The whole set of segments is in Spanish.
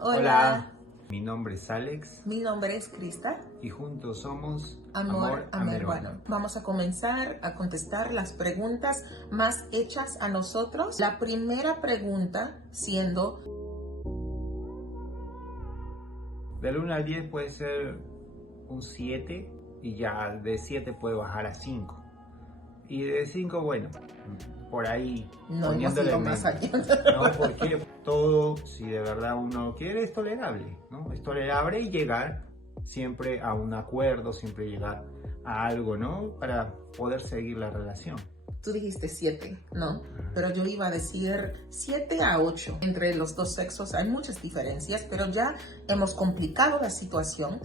Hola, mi nombre es Alex mi nombre es Krista. y juntos somos Amor Ameruano. Vamos a comenzar a contestar las preguntas más hechas a nosotros. La primera pregunta siendo, Del 1 al 10 puede ser un 7 y ya de 7 puede bajar a 5. Y de 5, bueno, por ahí no hemos poniéndole ido más allá. ¿no? Porque todo, si de verdad uno quiere, es tolerable, ¿no? Es tolerable y llegar siempre a un acuerdo, siempre llegar a algo, ¿no? Para poder seguir la relación. Tú dijiste 7, ¿no? Pero yo iba a decir 7 a 8. Entre los dos sexos hay muchas diferencias, pero ya hemos complicado la situación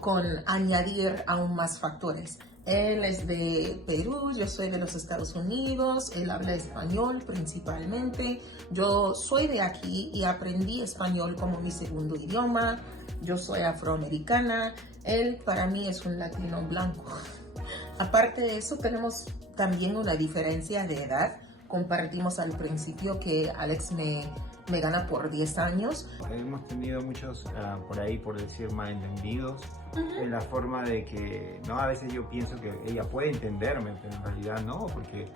con añadir aún más factores. Él es de Perú, yo soy de los Estados Unidos, él habla español principalmente. Yo soy de aquí y aprendí español como mi segundo idioma. Yo soy afroamericana, él para mí es un latino blanco. Aparte de eso, tenemos también una diferencia de edad. Compartimos al principio que Alex me gana por 10 años. Hemos tenido muchos, por ahí, por decir, malentendidos en la forma de que, ¿no? A veces yo pienso que ella puede entenderme, pero en realidad no, porque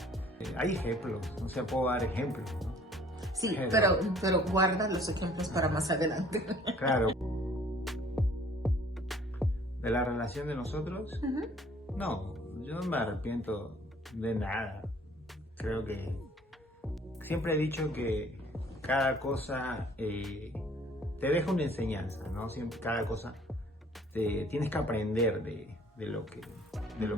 hay ejemplos, o sea, puedo dar ejemplos, ¿no? Sí, pero guarda los ejemplos para más adelante. Claro. ¿De la relación de nosotros? No, yo no me arrepiento de nada. Creo que siempre he dicho que cada cosa te deja una enseñanza, ¿no? Siempre, cada cosa tienes que aprender de lo que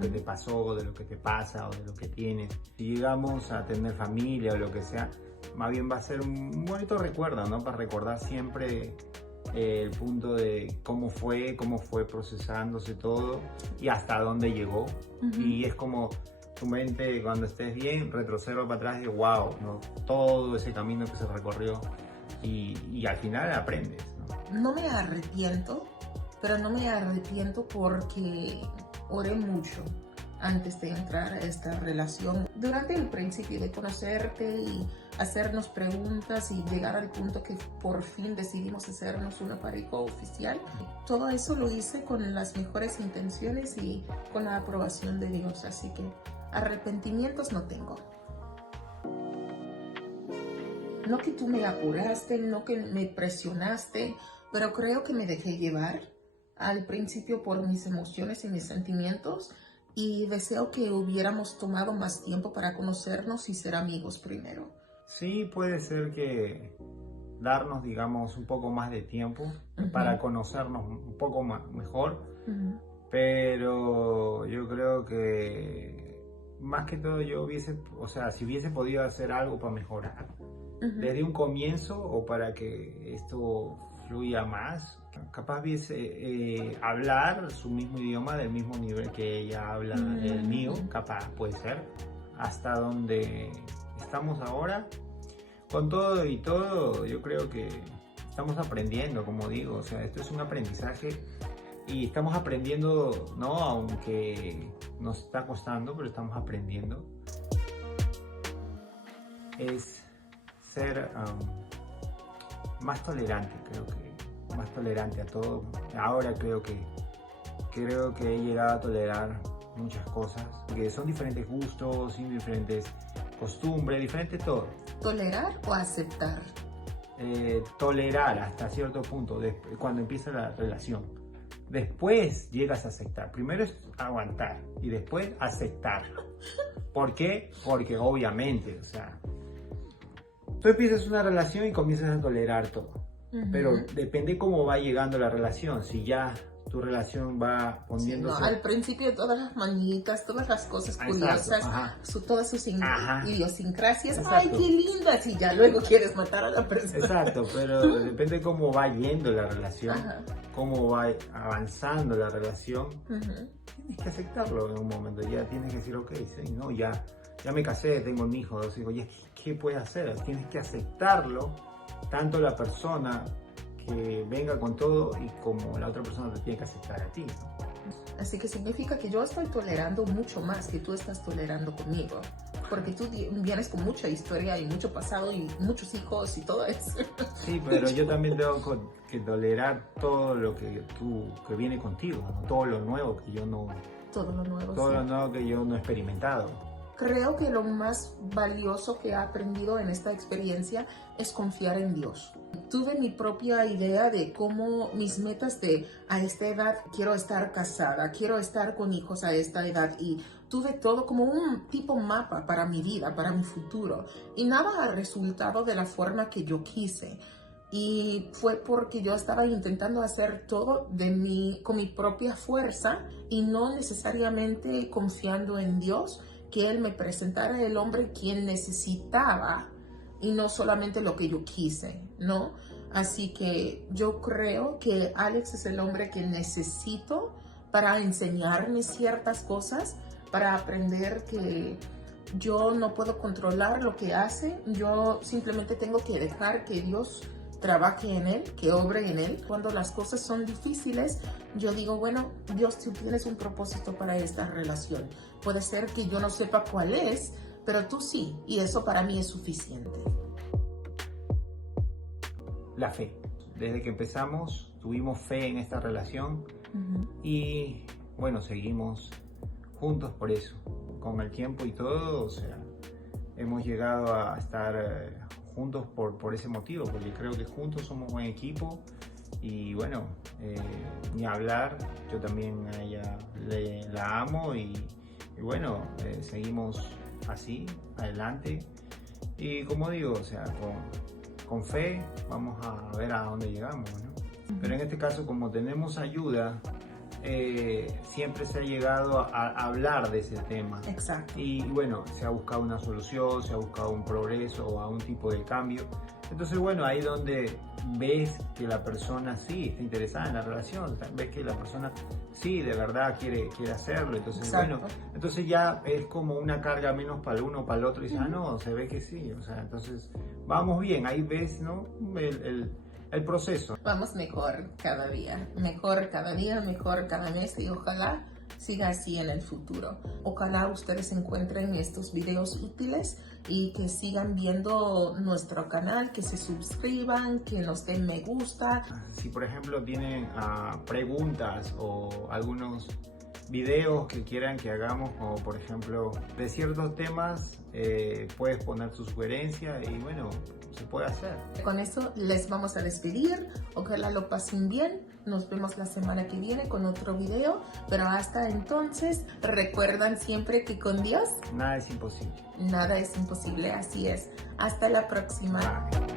te pasó, de lo que te pasa o de lo que tienes. Si llegamos a tener familia o lo que sea, más bien va a ser un bonito recuerdo, ¿no? Para recordar siempre el punto de cómo fue procesándose todo y hasta dónde llegó. Y es como tu mente, cuando estés bien, retrocede para atrás y wow, ¿no? Todo ese camino que se recorrió y al final aprendes, ¿no? No me arrepiento, pero no me arrepiento porque oré mucho antes de entrar a esta relación. Durante el principio de conocerte y hacernos preguntas y llegar al punto que por fin decidimos hacernos una pareja oficial, todo eso lo hice con las mejores intenciones y con la aprobación de Dios, así que arrepentimientos no tengo. No que tú me apuraste, no que me presionaste, pero creo que me dejé llevar al principio por mis emociones y mis sentimientos y deseo que hubiéramos tomado más tiempo para conocernos y ser amigos primero. Sí, puede ser que darnos, digamos, un poco más de tiempo para conocernos un poco mejor, pero yo creo que más que todo yo si hubiese podido hacer algo para mejorar desde un comienzo o para que esto fluya más, capaz hubiese hablar su mismo idioma del mismo nivel que ella habla el mío, capaz puede ser, hasta donde estamos ahora. Con todo y todo, yo creo que estamos aprendiendo, como digo, o sea, esto es un aprendizaje y estamos aprendiendo, ¿no? Aunque nos está costando, pero estamos aprendiendo. Es ser más tolerante, más tolerante a todo. Ahora creo que he llegado a tolerar muchas cosas, porque son diferentes gustos, diferentes costumbres, diferente todo. ¿Tolerar o aceptar? Tolerar hasta cierto punto, cuando empieza la relación. Después llegas a aceptar. Primero es aguantar y después aceptar. ¿Por qué? Porque obviamente, o sea, tú empiezas una relación y comienzas a tolerar todo. Pero depende cómo va llegando la relación. Si ya tu relación va poniéndose... Sí, no, al principio todas las mañitas, todas las cosas curiosas, todas sus idiosincrasias, Exacto. ¡ay, qué lindas! Y ya luego quieres matar a la persona. Exacto, pero depende cómo va yendo la relación, cómo va avanzando la relación. Tienes que aceptarlo en un momento, ya tienes que decir, ok, sí, no, ya me casé, tengo un hijo, 2 hijos, ya, ¿qué puedes hacer? Tienes que aceptarlo, tanto la persona que venga con todo y como la otra persona te tiene que aceptar a ti, ¿no? Así que significa que yo estoy tolerando mucho más que tú estás tolerando conmigo. porque tú vienes con mucha historia y mucho pasado y muchos hijos y todo eso. Sí, pero yo también tengo que tolerar todo lo que viene contigo, ¿no? Todo lo nuevo que yo no, Todo lo nuevo. todo Sí. lo nuevo que yo no he experimentado. Creo que lo más valioso que he aprendido en esta experiencia es confiar en Dios. Tuve mi propia idea de cómo mis metas de a esta edad quiero estar casada, quiero estar con hijos a esta edad, y tuve todo como un tipo mapa para mi vida, para mi futuro, y nada ha resultado de la forma que yo quise. Y fue porque yo estaba intentando hacer todo con mi propia fuerza y no necesariamente confiando en Dios, que Él me presentara el hombre quien necesitaba y no solamente lo que yo quise, ¿no? Así que yo creo que Alex es el hombre que necesito para enseñarme ciertas cosas, para aprender que yo no puedo controlar lo que hace, yo simplemente tengo que dejar que Dios trabaje en él, que obre en él. Cuando las cosas son difíciles, yo digo, bueno, Dios, tú tienes un propósito para esta relación. Puede ser que yo no sepa cuál es, pero tú sí, y eso para mí es suficiente. La fe. Desde que empezamos tuvimos fe en esta relación y bueno, seguimos juntos por eso. Con el tiempo y todo, o sea, hemos llegado a estar juntos por ese motivo, porque creo que juntos somos buen equipo y bueno, ni hablar, yo también a ella la amo y bueno, seguimos así, adelante y como digo, o sea, con fe vamos a ver a dónde llegamos, ¿no? Pero en este caso, como tenemos ayuda, siempre se ha llegado a hablar de ese tema. Exacto. Y bueno, se ha buscado una solución, se ha buscado un progreso o un tipo de cambio. Entonces, bueno, ahí donde ves que la persona sí está interesada en la relación, ves que la persona sí de verdad quiere hacerlo. Entonces, Exacto. bueno, entonces ya es como una carga menos para el uno, para el otro. Y dice, no, se ve que sí. O sea, entonces vamos bien, ahí ves, ¿no? El proceso. Vamos mejor cada día, mejor cada mes, y ojalá siga así en el futuro. Ojalá ustedes encuentren estos videos útiles y que sigan viendo nuestro canal, que se suscriban, que nos den me gusta. Si por ejemplo tienen preguntas o algunos videos que quieran que hagamos, o por ejemplo de ciertos temas, puedes poner tu sugerencia y bueno, se puede hacer. Con eso les vamos a despedir, ojalá lo pasen bien, nos vemos la semana que viene con otro video, pero hasta entonces recuerdan siempre que con Dios nada es imposible. nada es imposible, así es. Hasta la próxima. Bye.